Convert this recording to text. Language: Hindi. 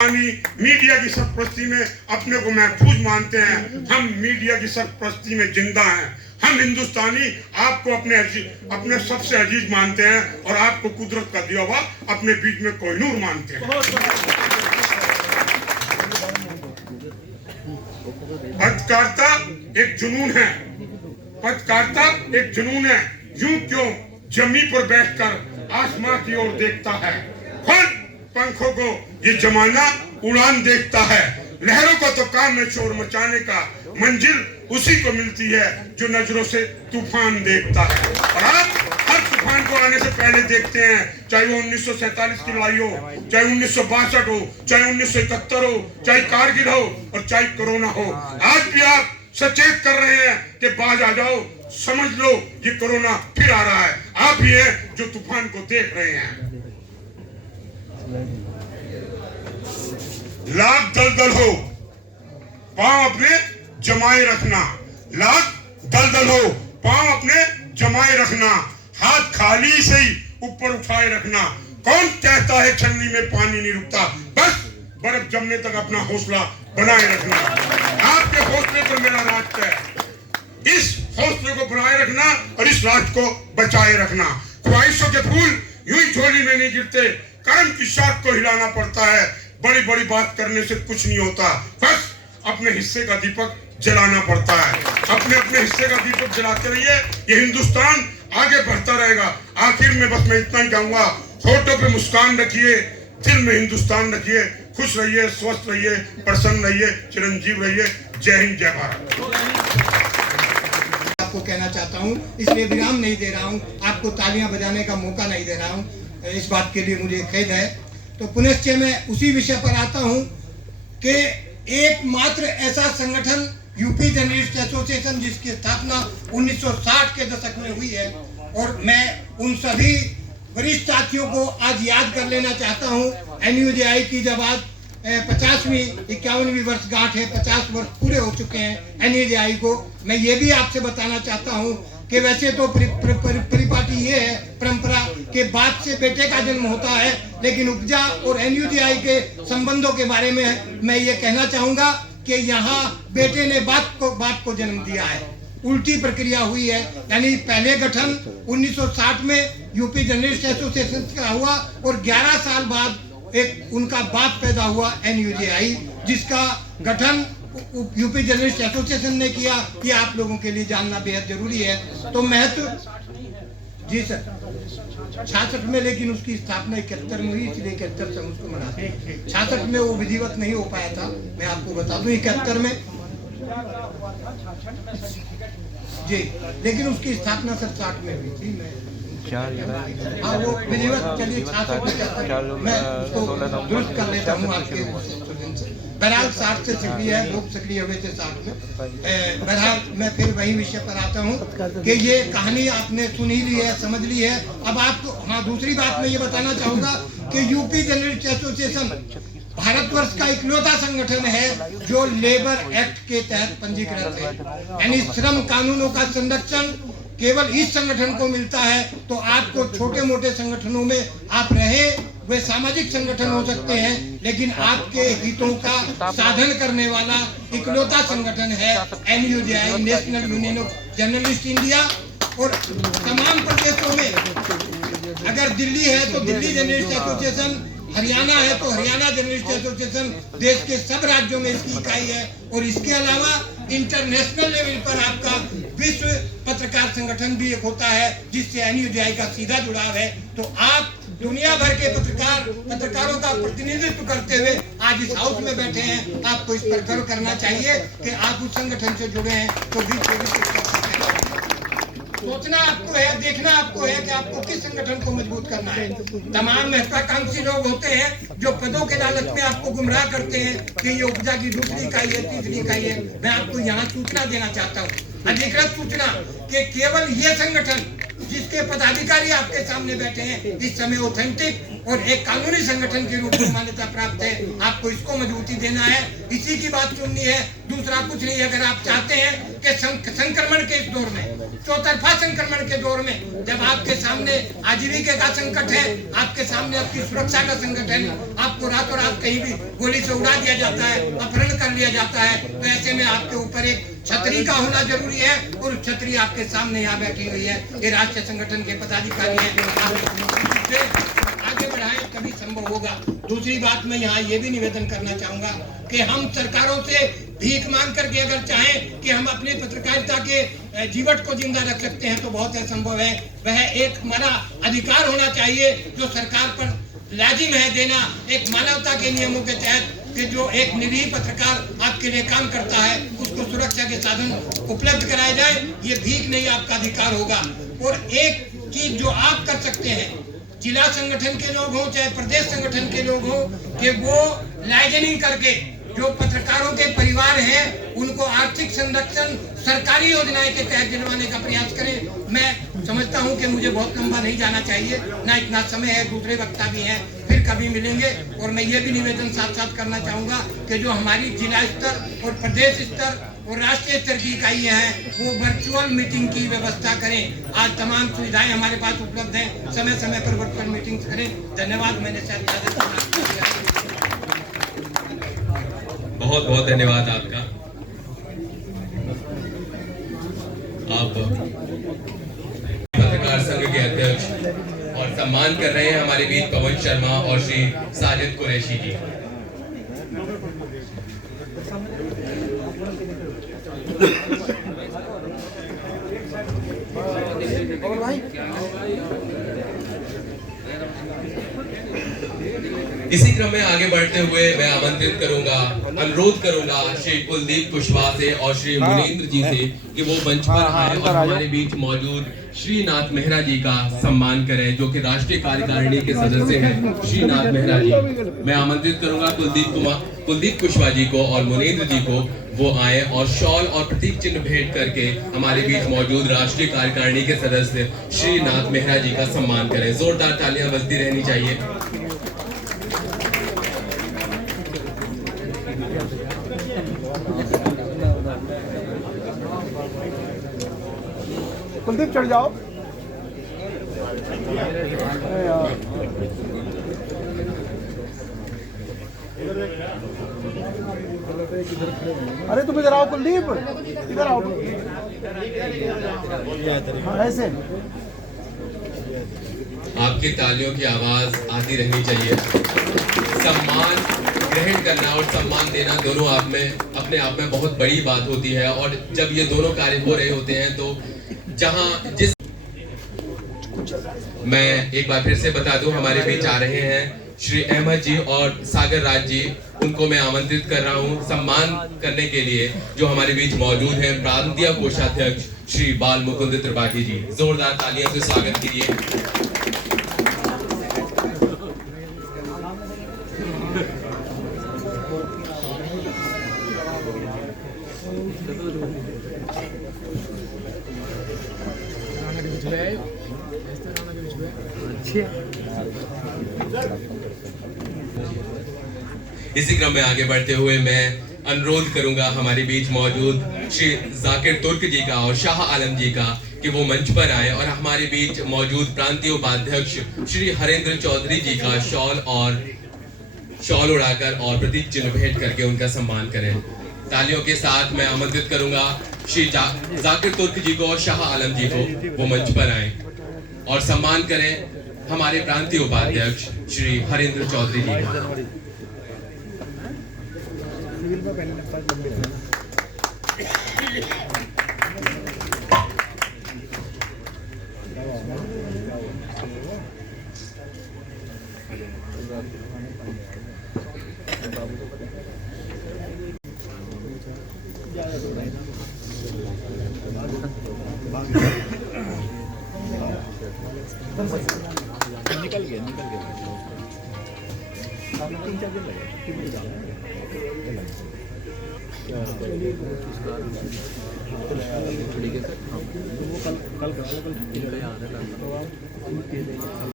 मीडिया की सरपरस्ती में अपने को महफूज मानते हैं। हम मीडिया की सरपरस्ती में जिंदा हैं। हम हिंदुस्तानी आपको अपने सबसे अजीज मानते हैं और आपको कुदरत का दिया हुआ अपने बीच में कोहिनूर मानते हैं। पत्रकारिता एक जुनून है। पत्रकारिता एक जुनून है। यूं क्यों जमी पर बैठकर आसमां की ओर देखता है। पंखों को ये जमाना उड़ान देखता है। लहरों का तो काम है शोर मचाने का। मंजिल उसी को मिलती है जो नजरों से तूफान देखता है। और आप हर तूफान को आने से पहले देखते हैं, चाहे वो 1947 की लड़ाई हो, चाहे 1962 हो, चाहे 1971 हो, चाहे कारगिल हो और चाहे कोरोना हो। आज भी आप सचेत कर रहे हैं कि बाज आ जाओ, समझ लो ये कोरोना फिर आ रहा है। आप ही हैं जो तूफान को देख रहे हैं। लाख दलदल हो, पांव अपने जमाए रखना। लाख दलदल हो, पांव अपने जमाए रखना। हाथ खाली से ही ऊपर उठाए रखना। कौन कहता है छन्नी में पानी नहीं रुकता। बस बर्फ जमने तक अपना हौसला बनाए रखना। आपके हौसले पर मेरा राज है। इस हौसले को बनाए रखना और इस राज को बचाए रखना। ख्वाहिशों के फूल यूं ही झोली में नहीं गिरते, कर्म की शाख को हिलाना पड़ता है। बड़ी बड़ी बात करने से कुछ नहीं होता, बस अपने हिस्से का दीपक जलाना पड़ता है। अपने अपने हिस्से का दीपक जलाते रहिए, ये हिंदुस्तान आगे बढ़ता रहेगा। आखिर में बस मैं इतना ही कहूंगा, होठों पे मुस्कान रखिए, दिल में हिंदुस्तान रखिए। खुश रहिए, स्वस्थ रहिए, प्रसन्न रहिए, चिरंजीव रहिए। जय हिंद, जय भारत। आपको कहना चाहता हूँ, इसलिए विराम नहीं दे रहा हूँ, आपको तालियां बजाने का मौका नहीं दे रहा हूँ। इस बात के लिए मुझे खेद है। तो पुनश्च मैं उसी विषय पर आता हूँ कि एकमात्र ऐसा संगठन यूपी जर्नलिस्ट एसोसिएशन जिसकी स्थापना 1960 के दशक में हुई है, और मैं उन सभी वरिष्ठ साथियों को आज याद कर लेना चाहता हूँ। एनयूजेआई की जब आज 50वीं 51वीं वर्षगांठ है, 50 वर्ष पूरे हो चुके हैं एनयूजेआई को। मैं ये भी आपसे बताना चाहता हूँ कि वैसे तो परिपाटी ये है, परंपरा के बाप से बेटे का जन्म होता है, लेकिन उपजा और एनयूजेआई के संबंधों के बारे में मैं ये कहना चाहूँगा कि यहाँ बेटे ने बाप को जन्म दिया है। उल्टी प्रक्रिया हुई है। यानी पहले गठन 1960 में यूपी जर्नलिस्ट एसोसिएशन का हुआ और 11 साल बाद एक उनका बाप पैदा हुआ एनयूजेआई, जिसका गठन यूपी जर्नलिस्ट एसोसिएशन ने किया। ये आप लोगों के लिए जानना बेहद जरूरी है। तो महत्व जी सर 66 में, लेकिन उसकी स्थापना 71 में हुई, इसलिए 71 से हम उसको मनाते हैं। 66 में वो विधिवत नहीं हो पाया था, मैं आपको बता दूं। 71 में जी, लेकिन उसकी स्थापना सर 60 में हुई थी। मैं हाँ वो विधिवत, चलिए 66 में मैं उसको दुरुस्त कर लेता हूँ आपके। बहरहाल 60 से सक्रिय है, लोग सक्रिय हुए थे 60 में। बहरहाल मैं फिर वही विषय पर आता हूँ कि ये कहानी आपने सुन ही ली है, समझ ली है। अब आपको हाँ दूसरी बात मैं ये बताना चाहूँगा कि यूपी जर्नलिस्ट एसोसिएशन भारतवर्ष का इकलौता संगठन है जो लेबर एक्ट के तहत पंजीकृत है। यानी श्रम कानूनों का संरक्षण केवल इस संगठन को मिलता है। तो आपको छोटे मोटे संगठनों में आप रहे, वे सामाजिक संगठन हो सकते हैं, लेकिन आपके हितों का साधन करने वाला इकलौता संगठन है NUJI, national union of journalist India. और तमाम प्रदेशों में, अगर दिल्ली है तो दिल्ली जर्नलिस्ट एसोसिएशन, हरियाणा है तो हरियाणा जर्नलिस्ट एसोसिएशन, देश के सब राज्यों में इसकी इकाई है। और इसके अलावा इंटरनेशनल लेवल पर आपका विश्व पत्रकार संगठन भी एक होता है, जिससे एनयूजेआई का सीधा जुड़ाव है। तो आप दुनिया भर के पत्रकारों का प्रतिनिधित्व करते हुए आज इस हाउस में बैठे हैं। आपको इस पर गर्व करना चाहिए कि आप उस संगठन से जुड़े हैं। तो सोचना आपको है, देखना आपको है कि आपको किस संगठन को मजबूत करना है। तमाम महत्वाकांक्षी लोग होते हैं जो पदों के लालच में आपको गुमराह करते हैं कि ये उपजा की दूसरी इकाई है, तीसरी इकाई है। मैं आपको यहाँ सूचना देना चाहता हूँ, अधिकृत सूचना, कि केवल ये संगठन जिसके पदाधिकारी आपके सामने बैठे हैं इस समय ऑथेंटिक और एक कानूनी संगठन के रूप में मान्यता प्राप्त है। आपको इसको मजबूती देना है, इसी की बात सुननी है, दूसरा कुछ नहीं। अगर आप चाहते हैं कि संक्रमण के इस दौर में चौतरफा संक्रमण के दौर में जब आपके सामने आजीविका का संकट है, आपके सामने आपकी सुरक्षा का संकट है, आपको रातों रात कहीं भी गोली से उड़ा दिया जाता है, अपहरण कर लिया जाता है, तो ऐसे में आपके ऊपर एक छतरी का होना जरूरी है। और छतरी आपके सामने यहाँ बैठी हुई है, ये राष्ट्रीय संगठन के पदाधिकारी है, आगे बढ़ाएं तभी संभव होगा। दूसरी बात मैं यहाँ ये भी निवेदन करना चाहूंगा कि हम सरकारों से भीख मांग करके अगर चाहें कि हम अपनी पत्रकारिता के जीवट को जिंदा रख सकते हैं तो बहुत असंभव है। वह एक हमारा अधिकार होना चाहिए जो सरकार पर लाजिम है देना, एक मानवता के नियमों के तहत कि जो एक निरीह पत्रकार आपके लिए काम करता है उसको सुरक्षा के साधन उपलब्ध कराए जाए, ये भीख नहीं आपका अधिकार होगा। और एक चीज जो आप कर सकते हैं, जिला संगठन के लोग हों चाहे प्रदेश संगठन के लोग हों, कि वो लाइजनिंग करके जो पत्रकारों के परिवार हैं उनको आर्थिक संरक्षण सरकारी योजनाएं के तहत दिलवाने का प्रयास करें। मैं समझता हूं कि मुझे बहुत लंबा नहीं जाना चाहिए, ना इतना समय है, दूसरे वक्ता भी हैं, फिर कभी मिलेंगे। और मैं ये भी निवेदन साथ साथ करना चाहूंगा कि जो हमारी जिला स्तर और प्रदेश स्तर और राष्ट्रीय स्तर की इकाइयां हैं वो वर्चुअल मीटिंग की व्यवस्था करें। आज तमाम सुविधाएं हमारे पास उपलब्ध हैं, समय समय पर वर्चुअल मीटिंग करें। धन्यवाद। मैंने बहुत बहुत धन्यवाद आपका। आप पत्रकार संघ के अध्यक्ष और सम्मान कर रहे हैं हमारे बीच पवन शर्मा और श्री साजिद कुरैशी जी। इसी क्रम में आगे बढ़ते हुए मैं आमंत्रित करूंगा, अनुरोध करूंगा श्री कुलदीप कुशवाहा से और श्री मुनीन्द्र जी से कि वो मंच पर आए और हमारे बीच मौजूद श्री नाथ मेहरा जी का सम्मान करें, जो कि राष्ट्रीय कार्यकारिणी के सदस्य हैं। श्री नाथ मेहरा जी, मैं आमंत्रित करूंगा कुलदीप कुशवाहा जी को और मुनीन्द्र जी को, वो आए और शॉल और प्रतीक चिन्ह भेंट करके हमारे बीच मौजूद राष्ट्रीय कार्यकारिणी के सदस्य श्री नाथ मेहरा जी का सम्मान करें। जोरदार तालियां बजती रहनी चाहिए। कुलदीप चढ़ जाओ। अरे तुम इधर आओ कुलदीप, इधर आओ। हाँ, ऐसे आपकी तालियों की आवाज आती रहनी चाहिए। सम्मान ग्रहण करना और सम्मान देना दोनों अपने आप में बहुत बड़ी बात होती है। और जब ये दोनों कार्य हो रहे होते हैं तो मैं एक बार फिर से बता दूं, हमारे बीच आ रहे हैं श्री अहमद जी और सागर राज जी। उनको मैं आमंत्रित कर रहा हूं सम्मान करने के लिए, जो हमारे बीच मौजूद हैं प्रांतीय कोषाध्यक्ष श्री बाल मुकुंद त्रिपाठी जी। जोरदार तालियों से स्वागत कीजिए। इसी क्रम में आगे बढ़ते हुए मैं अनुरोध करूंगा हमारे बीच मौजूद श्री जाकिर तुर्क जी का और शाह आलम जी का कि वो मंच पर आए और हमारे बीच मौजूद प्रांतीय उपाध्यक्ष श्री हरेंद्र चौधरी जी का शॉल उड़ाकर और प्रतीक चिन्ह भेंट करके उनका सम्मान करें। तालियों के साथ मैं आमंत्रित करूंगा श्री जाकिर तुर्क जी को और शाह आलम जी को, वो मंच पर आए और सम्मान करें हमारे प्रांतीय उपाध्यक्ष श्री हरेंद्र चौधरी जी का। निकल गया 3-4 दिन लगे। ठीक है सर, वो कल